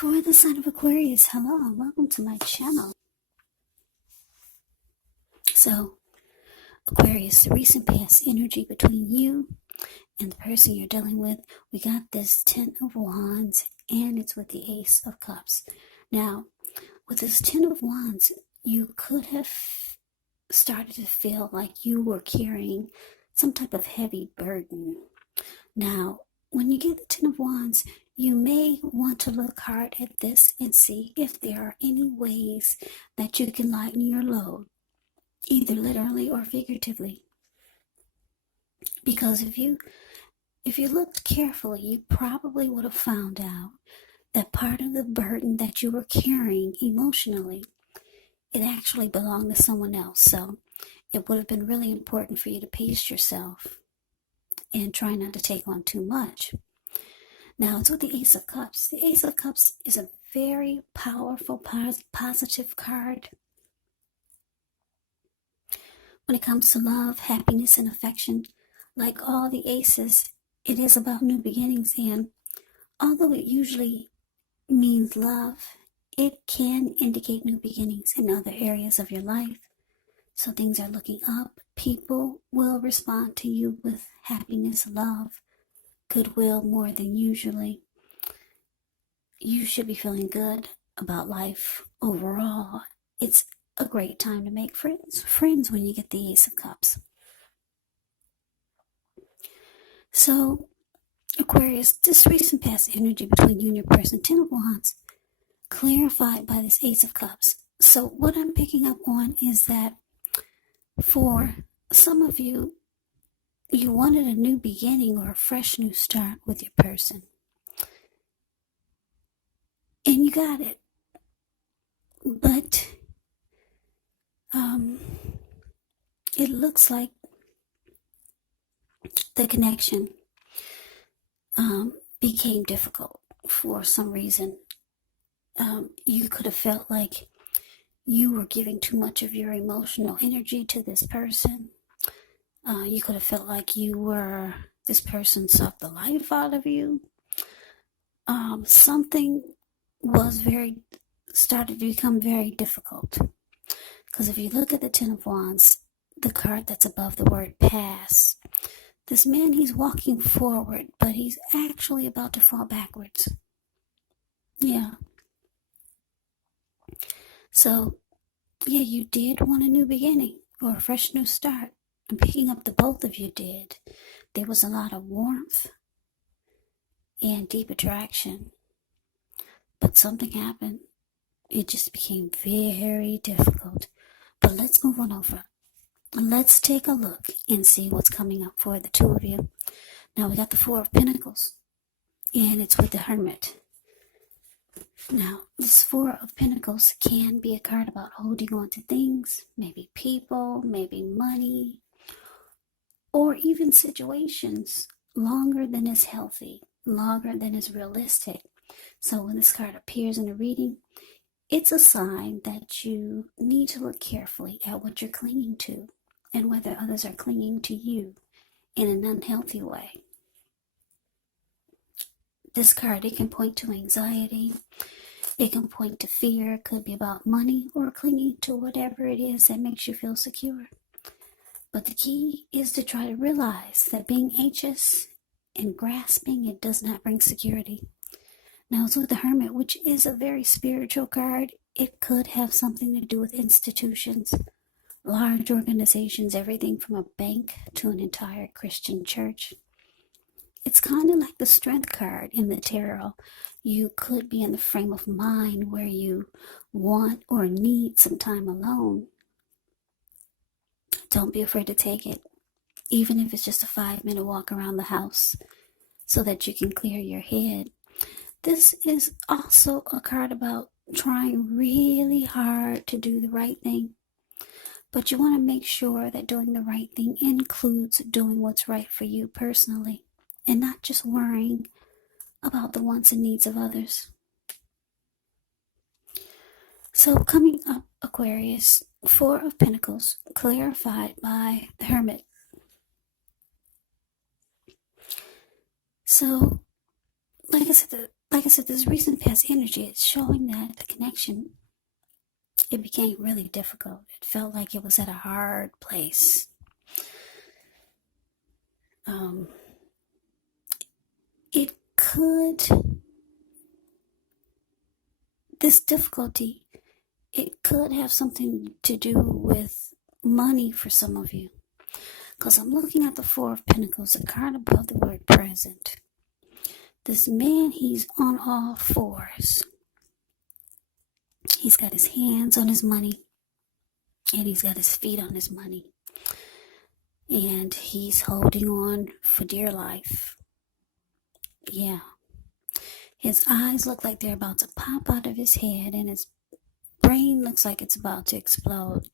For the sign of Aquarius, hello and welcome to my channel. So, Aquarius, the recent past energy between you and the person you're dealing with, we got this 10 of Wands and it's with the Ace of Cups. Now, with this 10 of Wands, you could have started to feel like you were carrying some type of heavy burden. Now, when you get the 10 of Wands, you may want to look hard at this and see if there are any ways that you can lighten your load, either literally or figuratively. Because if you looked carefully, you probably would have found out that part of the burden that you were carrying emotionally, it actually belonged to someone else. So it would have been really important for you to pace yourself and try not to take on too much. Now, it's with the Ace of Cups. The Ace of Cups is a very powerful, positive card. When it comes to love, happiness, and affection, like all the aces, it is about new beginnings. And although it usually means love, it can indicate new beginnings in other areas of your life. So things are looking up. People will respond to you with happiness, love, goodwill more than usually. You should be feeling good about life overall. It's a great time to make friends when you get the Ace of Cups. So, Aquarius, this recent past energy between you and your person, 10 of Wands, clarified by this Ace of Cups. So what I'm picking up on is that for some of you, you wanted a new beginning or a fresh new start with your person. And you got it. But it looks like the connection became difficult for some reason. You could have felt like you were giving too much of your emotional energy to this person. You could have felt like this person sucked the life out of you. Something started to become very difficult. Because if you look at the 10 of Wands, the card that's above the word pass, this man, he's walking forward, but he's actually about to fall backwards. Yeah. So, yeah, you did want a new beginning or a fresh new start. I'm picking up the both of you did. There was a lot of warmth and deep attraction. But something happened. It just became very difficult. But let's move on over. Let's take a look and see what's coming up for the two of you. Now we got the 4 of Pentacles. And it's with the Hermit. Now, this 4 of Pentacles can be a card about holding on to things, maybe people, maybe money, or even situations longer than is healthy, longer than is realistic. So when this card appears in a reading, it's a sign that you need to look carefully at what you're clinging to and whether others are clinging to you in an unhealthy way. This card, it can point to anxiety. It can point to fear. It could be about money or clinging to whatever it is that makes you feel secure. But the key is to try to realize that being anxious and grasping, it does not bring security. Now it's with the Hermit, which is a very spiritual card. It could have something to do with institutions, large organizations, everything from a bank to an entire Christian church. It's kind of like the Strength card in the tarot. You could be in the frame of mind where you want or need some time alone. Don't be afraid to take it, even if it's just a 5-minute walk around the house so that you can clear your head. This is also a card about trying really hard to do the right thing. But you want to make sure that doing the right thing includes doing what's right for you personally and not just worrying about the wants and needs of others. So coming up, Aquarius, 4 of Pentacles, clarified by the Hermit. So, like I said, like I said, this recent past energy, it's showing that the connection, it became really difficult. It felt like it was at a hard place. It could, this difficulty, it could have something to do with money for some of you. Because I'm looking at the Four of Pentacles, the card above the word present. This man, he's on all fours. He's got his hands on his money, and he's got his feet on his money. And he's holding on for dear life. Yeah. His eyes look like they're about to pop out of his head, and his brain looks like it's about to explode.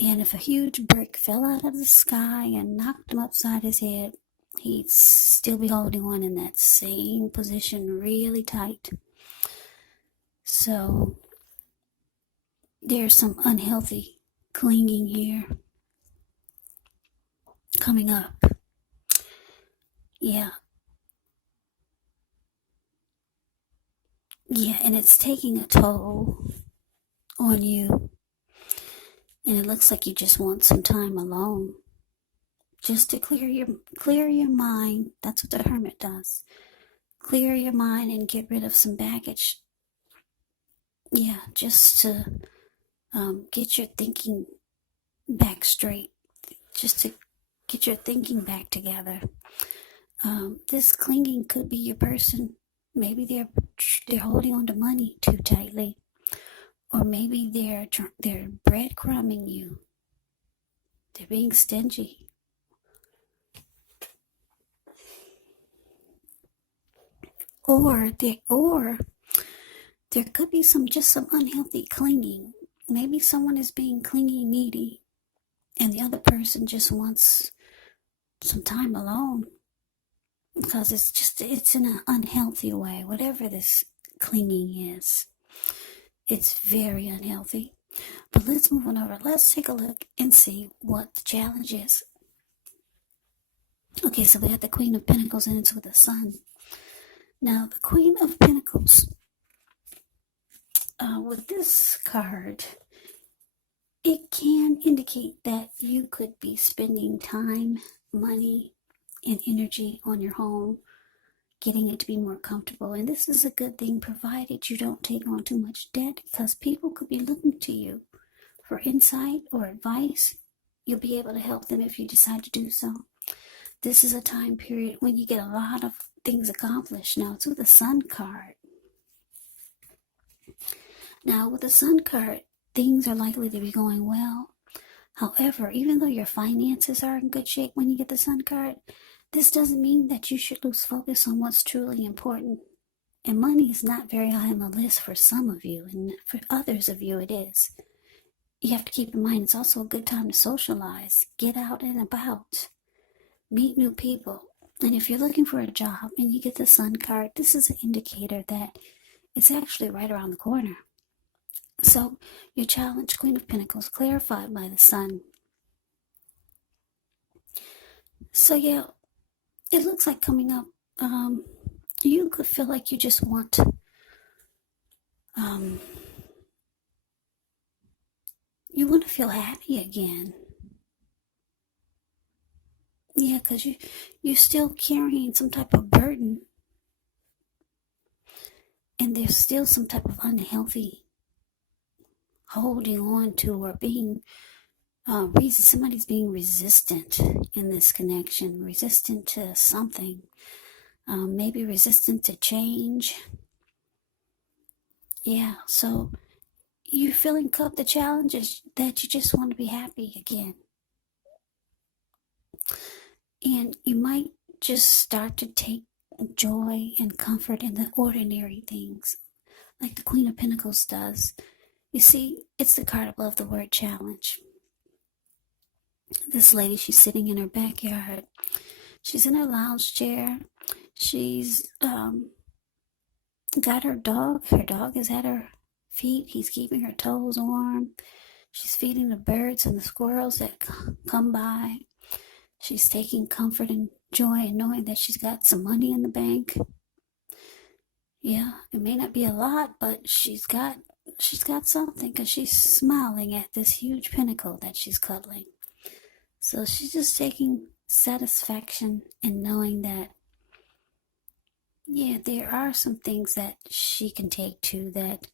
And if a huge brick fell out of the sky and knocked him upside his head, he'd still be holding on in that same position really tight. So there's some unhealthy clinging here coming up. Yeah, and it's taking a toll on you. And it looks like you just want some time alone, just to clear your mind. That's what the Hermit does. Clear your mind and get rid of some baggage. Yeah, just to get your thinking back straight, just to get your thinking back together. This clinging could be your person. Maybe they're holding on to money too tightly, or maybe they're breadcrumbing you. They're being stingy. Or there could be some unhealthy clinging. Maybe someone is being clingy, needy, and the other person just wants some time alone, because it's in an unhealthy way. Whatever this clinging is, it's very unhealthy. But let's move on over. Let's take a look and see what the challenge is. Okay, so we got the Queen of Pentacles, and it's with the Sun. Now, the Queen of Pentacles, with this card, it can indicate that you could be spending time, money, and energy on your home, getting it to be more comfortable. And this is a good thing, provided you don't take on too much debt, because people could be looking to you for insight or advice. You'll be able to help them if you decide to do so. This is a time period when you get a lot of things accomplished. Now, it's with the Sun card. Now, with the Sun card, things are likely to be going well. However, even though your finances are in good shape when you get the Sun card, this doesn't mean that you should lose focus on what's truly important. And money is not very high on the list for some of you, and for others of you it is. You have to keep in mind it's also a good time to socialize, get out and about, meet new people. And if you're looking for a job and you get the Sun card, this is an indicator that it's actually right around the corner. So your challenge, Queen of Pentacles, clarified by the Sun. So yeah, it looks like coming up, you could feel like you just want you want to feel happy again. Yeah, because you're still carrying some type of burden, and there's still some type of unhealthy holding on to, or being somebody's being resistant in this connection, resistant to something, maybe resistant to change. Yeah, so you're feeling up the challenges that you just want to be happy again. And you might just start to take joy and comfort in the ordinary things, like the Queen of Pentacles does. You see, it's the card above the word challenge. This lady, she's sitting in her backyard. She's in her lounge chair. She's got her dog. Her dog is at her feet. He's keeping her toes warm. She's feeding the birds and the squirrels that come by. She's taking comfort and joy in knowing that she's got some money in the bank. Yeah, it may not be a lot, but she's got something, because she's smiling at this huge pinnacle that she's cuddling. So she's just taking satisfaction in knowing that, yeah, there are some things that she can take to that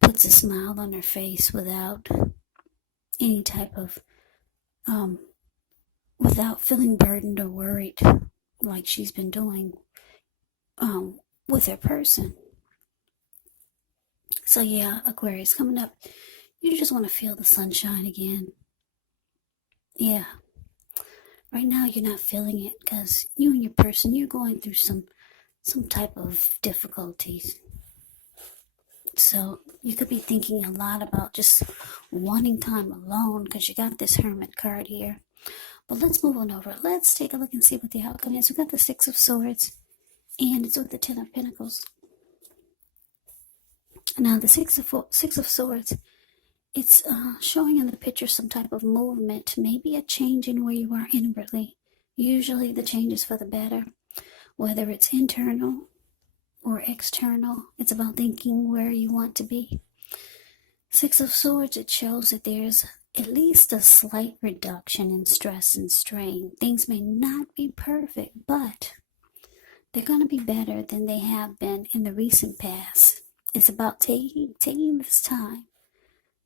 puts a smile on her face without any type of, without feeling burdened or worried like she's been doing with her person. So yeah, Aquarius, coming up, you just want to feel the sunshine again. Yeah. Right now you're not feeling it because you and your person, you're going through some type of difficulties. So you could be thinking a lot about just wanting time alone because you got this Hermit card here. But let's move on over. Let's take a look and see what the outcome is. We got the Six of Swords, and it's with the Ten of Pentacles. Now the Six of Swords, it's showing in the picture some type of movement, maybe a change in where you are inwardly. Usually the change is for the better, whether it's internal or external. It's about thinking where you want to be. Six of Swords, it shows that there's at least a slight reduction in stress and strain. Things may not be perfect, but they're going to be better than they have been in the recent past. It's about taking this time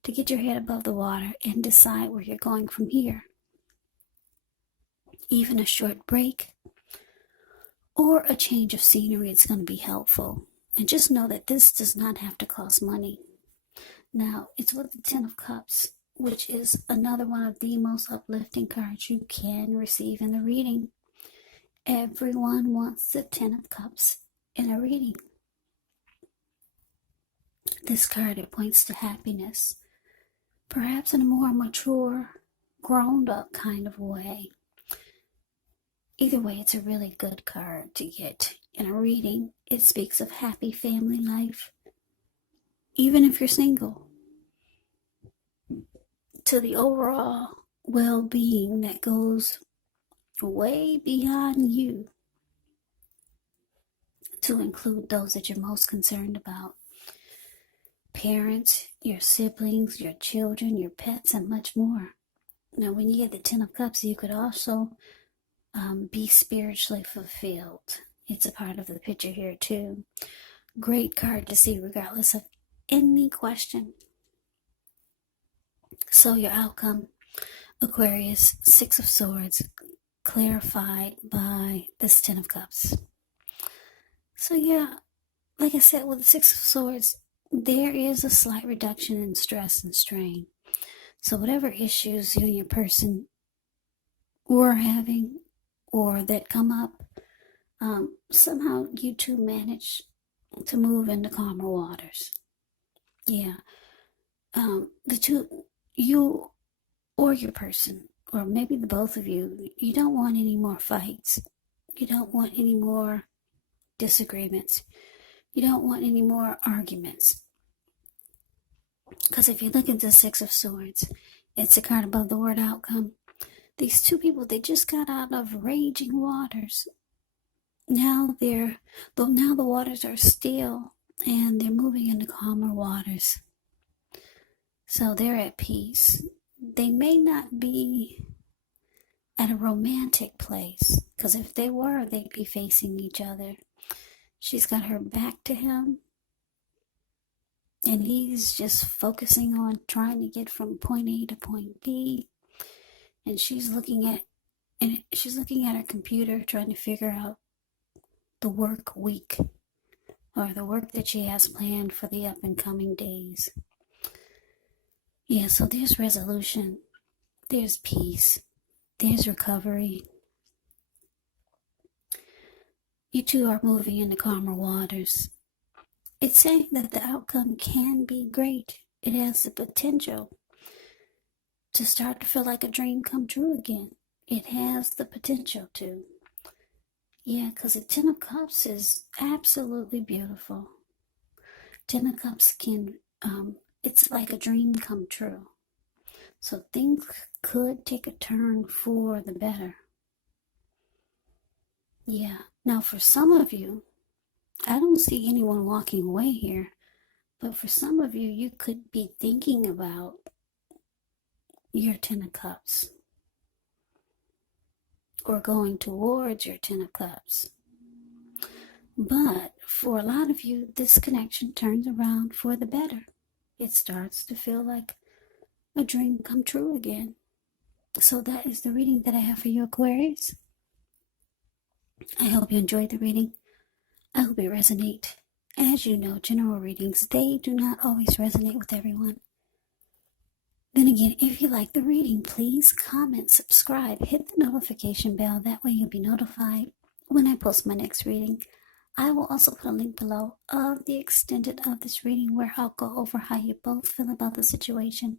to get your head above the water and decide where you're going from here. Even a short break or a change of scenery is going to be helpful. And just know that this does not have to cost money. Now, it's with the Ten of Cups, which is another one of the most uplifting cards you can receive in the reading. Everyone wants the Ten of Cups in a reading. This card, it points to happiness, perhaps in a more mature, grown-up kind of way. Either way, it's a really good card to get in a reading. It speaks of happy family life, even if you're single, to the overall well-being that goes way beyond you, to include those that you're most concerned about. Parents, your siblings, your children, your pets, and much more. Now, when you get the Ten of Cups, you could also be spiritually fulfilled. It's a part of the picture here too. Great card to see regardless of any question. So your outcome, Aquarius, Six of Swords, clarified by this Ten of Cups. So yeah, like I said, with the Six of Swords, there is a slight reduction in stress and strain. So whatever issues you and your person were having or that come up, somehow you two manage to move into calmer waters. Yeah. The two, you or your person, or maybe the both of you, you don't want any more fights. You don't want any more disagreements. You don't want any more arguments. Because if you look at the Six of Swords, it's a card above the word outcome. These two people, they just got out of raging waters. Now the waters are still, and they're moving into calmer waters. So they're at peace. They may not be at a romantic place, because if they were, they'd be facing each other. She's got her back to him, and he's just focusing on trying to get from point A to point B. And she's looking at her computer, trying to figure out the work week, or the work that she has planned for the up and coming days. Yeah, so there's resolution, there's peace, there's recovery. You two are moving into calmer waters. It's saying that the outcome can be great. It has the potential to start to feel like a dream come true again. It has the potential to. Yeah, because the Ten of Cups is absolutely beautiful. Ten of Cups can, it's like a dream come true. So things could take a turn for the better. Yeah. Now for some of you, I don't see anyone walking away here, but for some of you, you could be thinking about your Ten of Cups or going towards your Ten of Cups. But for a lot of you, this connection turns around for the better. It starts to feel like a dream come true again. So that is the reading that I have for you, Aquarius. I hope you enjoyed the reading. I hope it resonates. As you know, general readings, they do not always resonate with everyone. Then again, if you like the reading, please comment, subscribe, hit the notification bell. That way you'll be notified when I post my next reading. I will also put a link below of the extended of this reading where I'll go over how you both feel about the situation.